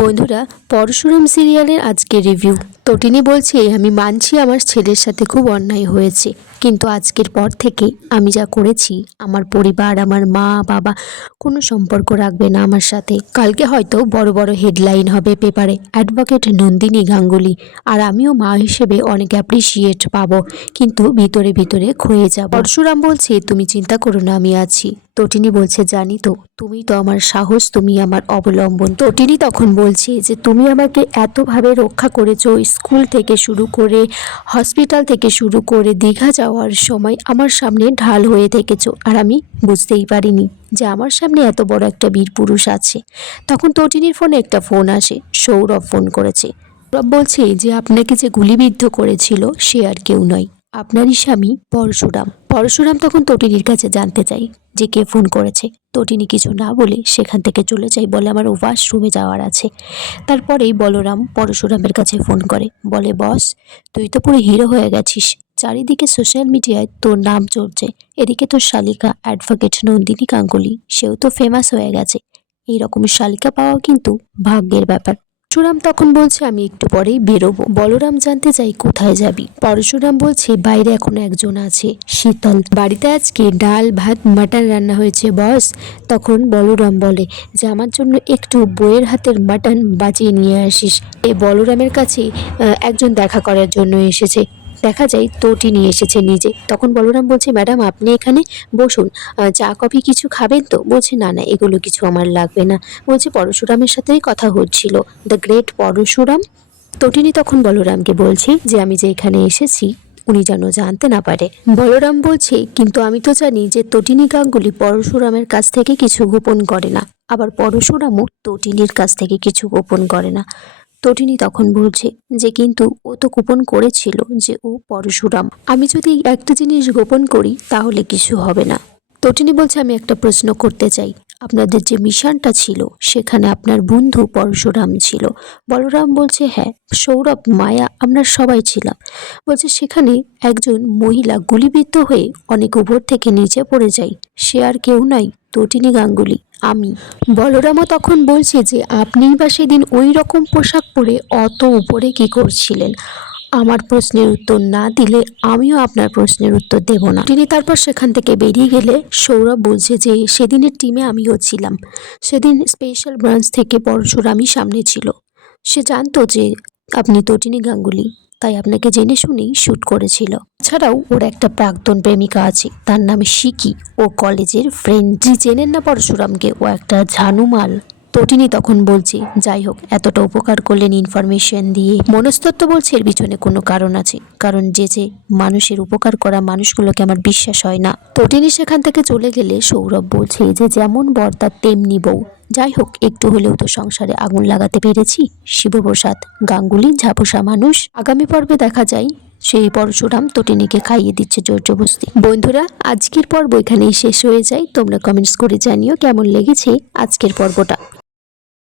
বন্ধুরা, পরশুরাম সিরিয়ালের আজকে রিভিউ। তটিনী বলছে, আমি মানছি আমার ছেলের সাথে খুব অন্যায় হয়েছে, কিন্তু আজকের পর থেকে আমি যা করেছি আমার পরিবার, আমার মা বাবা কোনো সম্পর্ক রাখবে না আমার সাথে। কালকে হয়তো বড় বড় হেডলাইন হবে পেপারে, অ্যাডভোকেট নন্দিনী গাঙ্গুলি, আর আমিও মা হিসেবে অনেক অ্যাপ্রিসিয়েট পাবো, কিন্তু ভিতরে ভিতরে ক্ষয়ে যাব। পরশুরাম বলছে, তুমি চিন্তা করো না, আমি আছি। তটিনী বলছে, জানি তো, তুমি তো আমার সাহস, তুমি আমার অবলম্বন। তটিনী তখন বলছে যে তুমি আমাকে এতভাবে রক্ষা করেছো, স্কুল থেকে শুরু করে হসপিটাল থেকে শুরু করে দীঘা যাওয়ার সময় আমার সামনে ঢাল হয়ে থেকেছো, আর আমি বুঝতেই পারিনি যে আমার সামনে এত বড় একটা বীর পুরুষ আছে। তখন তটিনীর ফোনে একটা ফোন আসে, সৌরভ ফোন করেছে। সৌরভ বলছে যে আপনাকে যে গুলিবিদ্ধ করেছিল সে আর কেউ নয়, আপনারই স্বামী পরশুরাম। পরশুরাম তখন তটিনীর কাছে জানতে চাই যে কে ফোন করেছে। তটিনী কিছু না বলে সেখান থেকে চলে যায়, বলে আমার ওয়াশরুমে যাওয়ার আছে। তারপরেই বলরাম পরশুরামের কাছে ফোন করে, বলে বস, তুই তো পুরো হিরো হয়ে গেছিস, চারিদিকে সোশ্যাল মিডিয়ায় তোর নাম চলছে, এদিকে তোর শালিকা অ্যাডভোকেট নন্দিনী গাঙ্গুলি, সেও তো ফেমাস হয়ে গেছে। এইরকম শালিকা পাওয়াও কিন্তু ভাগ্যের ব্যাপার। পরশুরাম তখন বলছে, আমি একটু পরেই বেরোবো। বলরাম জানতে চাই কোথায় যাবি। পরশুরাম বলছে, বাইরে এখনো একজন আছে, শীতল। বাড়িতে আজকে ডাল ভাত মাটন রান্না হয়েছে বস। তখন বলরাম বলে যে আমার জন্য একটু বইয়ের হাতের মাটন বাঁচিয়ে নিয়ে আসিস। বলরামের কাছে একজন দেখা করার জন্য এসেছে। দেখা যায় তটিনী এসেছে নিজে। তখন বলরাম বলছে, ম্যাডাম আপনি এখানে বসুন, চা কফি কিছু খাবেন তো? বলছে, না না, এগুলো কিছু আমার লাগবে না। বলছে, পরশুরামের সাথেই কথা হচ্ছিল, দ্য গ্রেট পরশুরাম। তটিনী তখন বলরামকে বলছে যে আমি যে এখানে এসেছি উনি যেন জানতে না পারে। বলরাম বলছে, কিন্তু আমি তো জানি যে তটিনী গাঙ্গুলি পরশুরামের কাছ থেকে কিছু গোপন করে না, আবার পরশুরামও তটিনীর কাছ থেকে কিছু গোপন করে না। তটিনী তখন বলছে যে কিন্তু ও তো গোপন করেছিল যে ও পরশুরাম, আমি যদি একটা জিনিস গোপন করি তাহলে কিছু হবে না। তটিনী বলছে, আমি একটা প্রশ্ন করতে চাই, আপনাদের যে মিশনটা ছিল সেখানে আপনার বন্ধু পরশুরাম ছিল? বলরাম বলছে, হ্যাঁ, সৌরভ, মায়া, আমরা সবাই ছিলাম। বলছে, সেখানে একজন মহিলা গুলিবিদ্ধ হয়ে অনেক উপর থেকে নিচে পড়ে যায়, সে আর কেউ নয়, তটিনী গাঙ্গুলি, আমি। বলরামও তখন বলছে যে আপনিই বা সেদিন ওই রকম পোশাক পরে অত উপরে কি করছিলেন? আমার প্রশ্নের উত্তর না দিলে আমিও আপনার প্রশ্নের উত্তর দেব না। তিনি তারপর সেখান থেকে বেরিয়ে গেলে সৌরভ বলছে যে সেদিনের টিমে আমিও ছিলাম, সেদিন স্পেশাল ব্রাঞ্চ থেকে পরশুরামই সামনে ছিল, সে জানতো যে আপনি তটিনী গাঙ্গুলি, তাই আপনাকে জেনে শুনেই শ্যুট করেছিল। এছাড়াও ওর একটা প্রাক্তন প্রেমিকা আছে, তার নাম শিকি, ও কলেজের ফ্রেন্ড। যে চেনেন না পরশুরামকে, ও একটা ঝানুমাল। তটিনী তখন বলছে, যাই হোক, এতটা উপকার করলেন ইনফরমেশন দিয়ে। মনস্তত্ত্ব বলছে এর পিছনে কোনো কারণ আছে, কারণ যে যে মানুষের উপকার করা মানুষগুলোকে আমার বিশ্বাস হয় না। তটিনী সেখান থেকে চলে গেলে সৌরভ বলছে যে যেমন বর তার তেমনি বউ। যাই হোক, একটু হলেও তো সংসারে আগুন লাগাতে পেরেছি। শিবপ্রসাদ গাঙ্গুলি ঝাপসা মানুষ। আগামী পর্বে দেখা যায় সেই পরশুরাম তটিনীকে খাইয়ে দিচ্ছে জোর জবরদস্তি। বন্ধুরা, আজকের পর্ব এখানেই শেষ হয়ে যায়। তোমরা কমেন্টস করে জানিও কেমন লেগেছে আজকের পর্বটা।